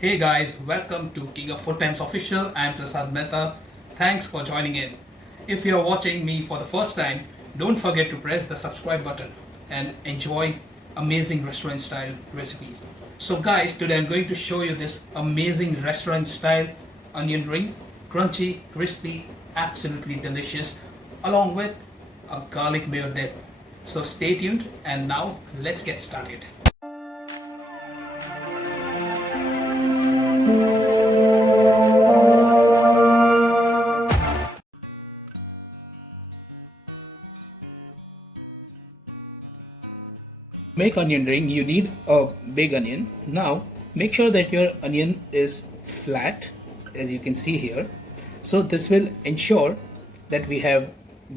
Hey guys, welcome to King of Food Times Official. I'm Prasad Mehta. Thanks for joining in. If you're watching me for the first time, don't forget to press the subscribe button and enjoy amazing restaurant style recipes. So guys, today I'm going to show you this amazing restaurant style onion ring, crunchy, crispy, absolutely delicious, along with a garlic mayo dip. So stay tuned and now let's get started. Make onion ring, you need a big onion. Now make sure that your onion is flat, as you can see here. So this will ensure that we have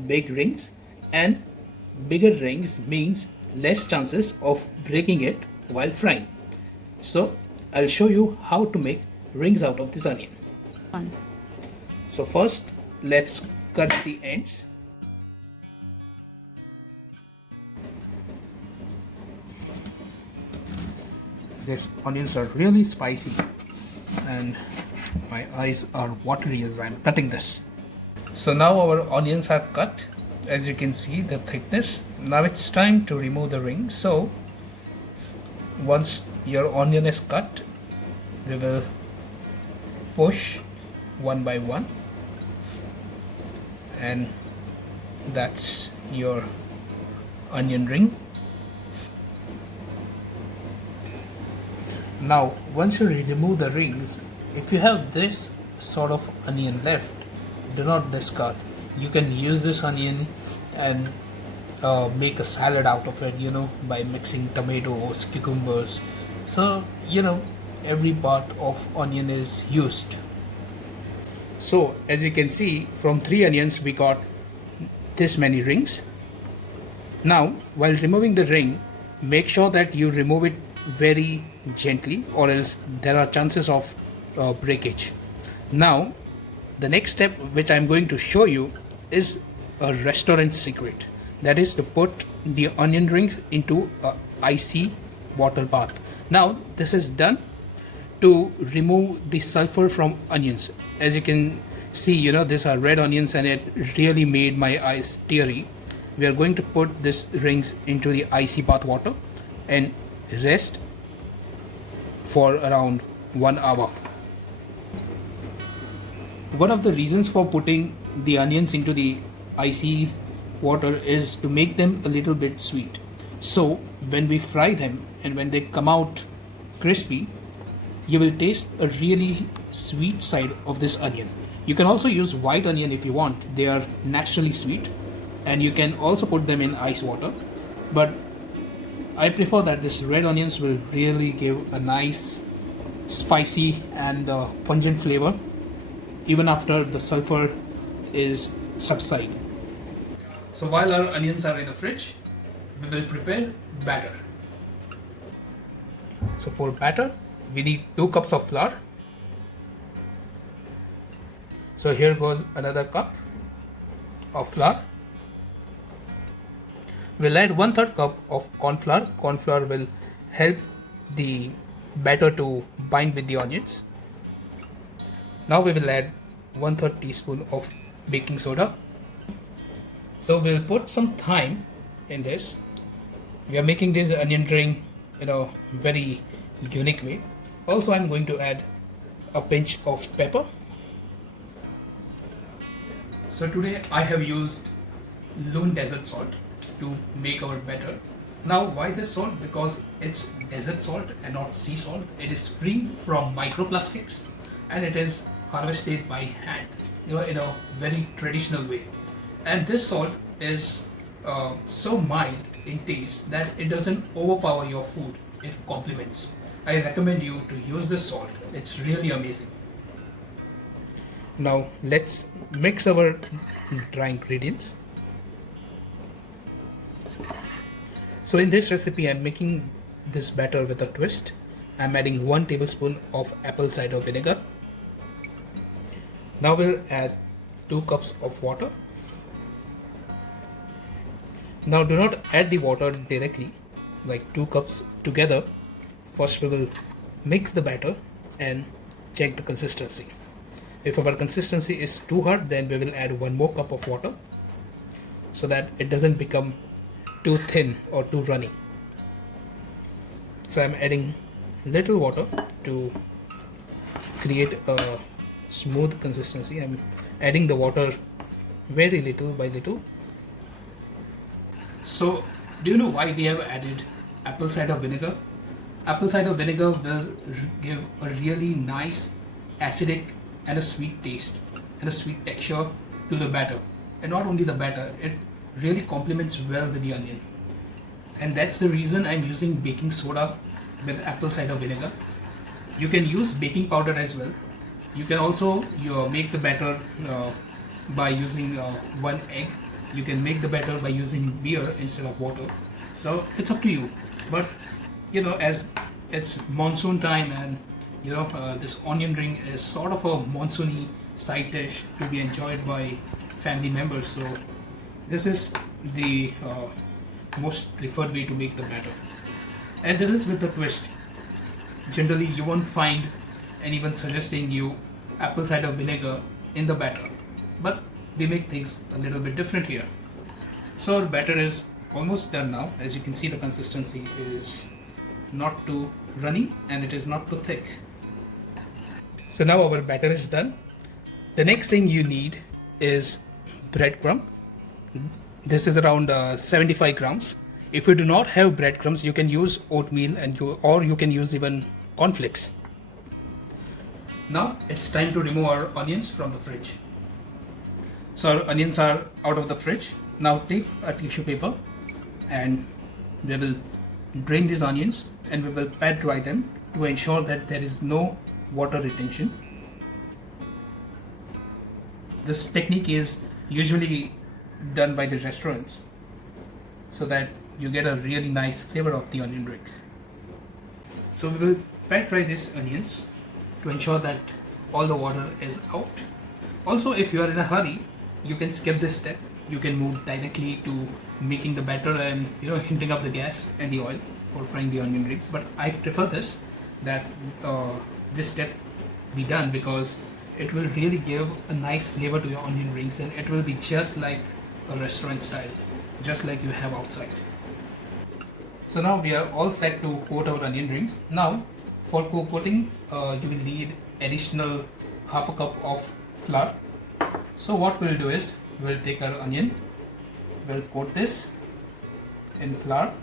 big rings, and bigger rings means less chances of breaking it while frying. So I'll show you how to make rings out of this onion. So first let's cut the ends. These onions are really spicy and my eyes are watery as I'm cutting this. So now our onions are cut. As you can see the thickness. Now it's time to remove the ring. So once your onion is cut, we will push one by one, and that's your onion ring. Now once you remove the rings, if you have this sort of onion left, do not discard. You can use this onion and make a salad out of it, by mixing tomatoes, cucumbers. So every part of onion is used. So as you can see, from 3 onions we got this many rings. Now while removing the ring, make sure that you remove it very gently, or else there are chances of breakage. Now the next step which I'm going to show you is a restaurant secret, that is to put the onion rings into a icy water bath. Now this is done to remove the sulfur from onions. As you can see, these are red onions and it really made my eyes teary. We are going to put these rings into the icy bath water and rest for around 1 hour. One of the reasons for putting the onions into the icy water is to make them a little bit sweet. So when we fry them and when they come out crispy, you will taste a really sweet side of this onion. You can also use white onion if you want. They are naturally sweet, and you can also put them in ice water. But I prefer that this red onions will really give a nice spicy and pungent flavor even after the sulfur is subside. So while our onions are in the fridge, we will prepare batter. So for batter, we need 2 cups of flour. So here goes another cup of flour. We'll add 1/3 cup of corn flour. Corn flour will help the batter to bind with the onions. Now we will add 1/3 teaspoon of baking soda. So we'll put some thyme in this. We are making this onion ring in a very unique way. Also I'm going to add a pinch of pepper. So today I have used Lunn Desert Salt to make our batter. Now why this salt? Because it's desert salt and not sea salt. It is free from microplastics and it is harvested by hand, in a very traditional way. And this salt is so mild in taste that it doesn't overpower your food. It complements. I recommend you to use this salt. It's really amazing. Now let's mix our dry ingredients. So in this recipe I'm making this batter with a twist. I'm adding 1 tablespoon of apple cider vinegar. Now we'll add 2 cups of water. Now do not add the water directly, like 2 cups together. First we will mix the batter and check the consistency. If our consistency is too hard, then we will add 1 more cup of water so that it doesn't become too thin or too runny. So I'm adding little water to create a smooth consistency. I'm adding the water very little by little. So do you know why we have added apple cider vinegar? Apple cider vinegar will give a really nice acidic and a sweet taste and a sweet texture to the batter. And not only the batter, it really complements well with the onion. And that's the reason I'm using baking soda with apple cider vinegar. You can use baking powder as well. You can also make the batter by using 1 egg. You can make the batter by using beer instead of water. So it's up to you. But as it's monsoon time, and this onion ring is sort of a monsoony side dish to be enjoyed by family members. So this is the most preferred way to make the batter. And this is with the twist. Generally, you won't find anyone suggesting you apple cider vinegar in the batter, but we make things a little bit different here. So our batter is almost done now. As you can see, the consistency is not too runny and it is not too thick. So now our batter is done. The next thing you need is breadcrumb. This is around 75 grams. If you do not have breadcrumbs, you can use oatmeal or you can use even cornflakes. Now it's time to remove our onions from the fridge. So our onions are out of the fridge. Now take a tissue paper and we will drain these onions and we will pat dry them to ensure that there is no water retention. This technique is usually done by the restaurants so that you get a really nice flavor of the onion rings. So we will pat dry these onions to ensure that all the water is out. Also, if you are in a hurry, you can skip this step. You can move directly to making the batter and heating up the gas and the oil for frying the onion rings. But I prefer this step be done because it will really give a nice flavor to your onion rings and it will be just like a restaurant style, just like you have outside. So now we are all set to coat our onion rings. Now for coating, you will need additional half a cup of flour. So what we'll do is we'll take our onion, we'll coat this in flour,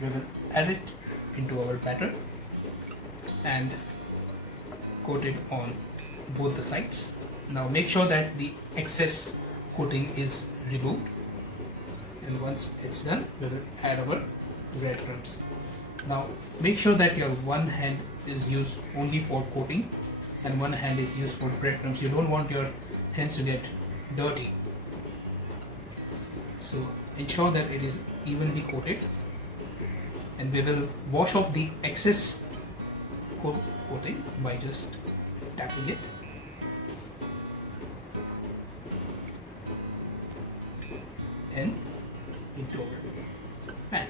we will add it into our batter and coat it on both the sides. Now make sure that the excess coating is removed, and once it's done, we will add our breadcrumbs. Now make sure that your one hand is used only for coating and one hand is used for breadcrumbs. You don't want your hands to get dirty. So ensure that it is evenly coated, and we will wash off the excess coating by just tapping it. And into our pan.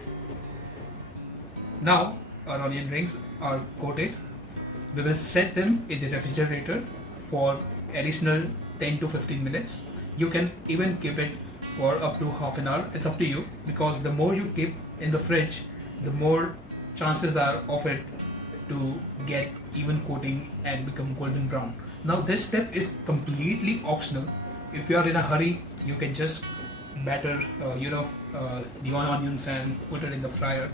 Now our onion rings are coated. We will set them in the refrigerator for additional 10 to 15 minutes. You can even keep it for up to half an hour. It's up to you, because the more you keep in the fridge, the more chances are of it to get even coating and become golden brown. Now this step is completely optional. If you are in a hurry, you can just batter the onions and put it in the fryer.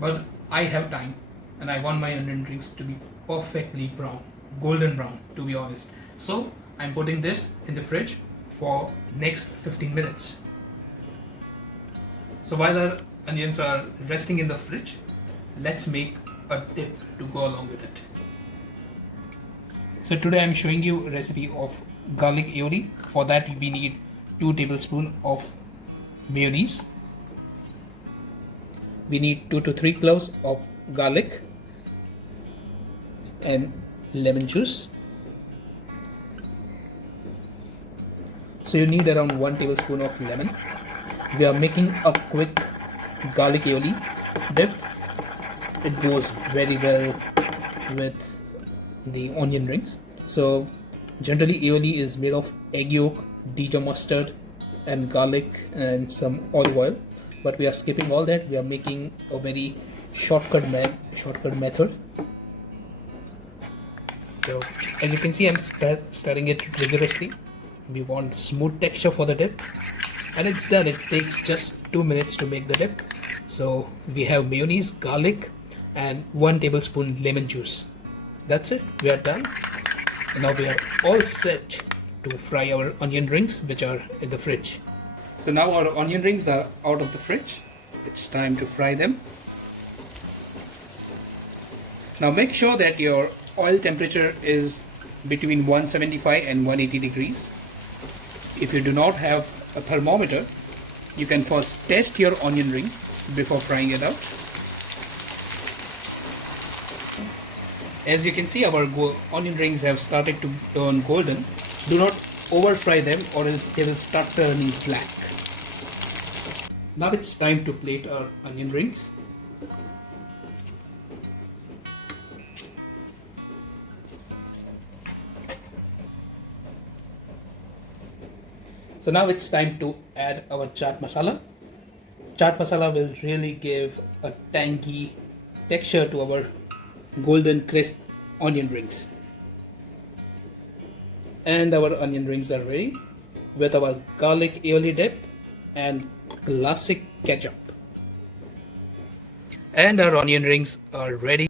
But I have time and I want my onion rings to be perfectly brown, golden brown to be honest. So I'm putting this in the fridge for next 15 minutes. So while our onions are resting in the fridge, let's make a dip to go along with it. So today I'm showing you a recipe of garlic aioli. For that we need 2 tablespoons of mayonnaise. We need 2 to 3 cloves of garlic and lemon juice. So you need around 1 tablespoon of lemon. We are making a quick garlic aioli dip. It goes very well with the onion rings. So generally aioli is made of egg yolk, Dijon mustard and garlic and some olive oil, but we are skipping all that. We are making a very shortcut method. So as you can see, I'm stirring it rigorously. We want smooth texture for the dip, and it's done. It takes just 2 minutes to make the dip. So we have mayonnaise, garlic and 1 tablespoon lemon juice. That's it, we are done. And now we are all set to fry our onion rings, which are in the fridge. So now our onion rings are out of the fridge. It's time to fry them. Now make sure that your oil temperature is between 175 and 180 degrees. If you do not have a thermometer, you can first test your onion ring before frying it out. As you can see, our onion rings have started to turn golden. Do not over fry them or else they will start turning black. Now it's time to plate our onion rings. So now it's time to add our chaat masala. Chaat masala will really give a tangy texture to our golden crisp onion rings. And our onion rings are ready with our garlic aioli dip and classic ketchup. And our onion rings are ready.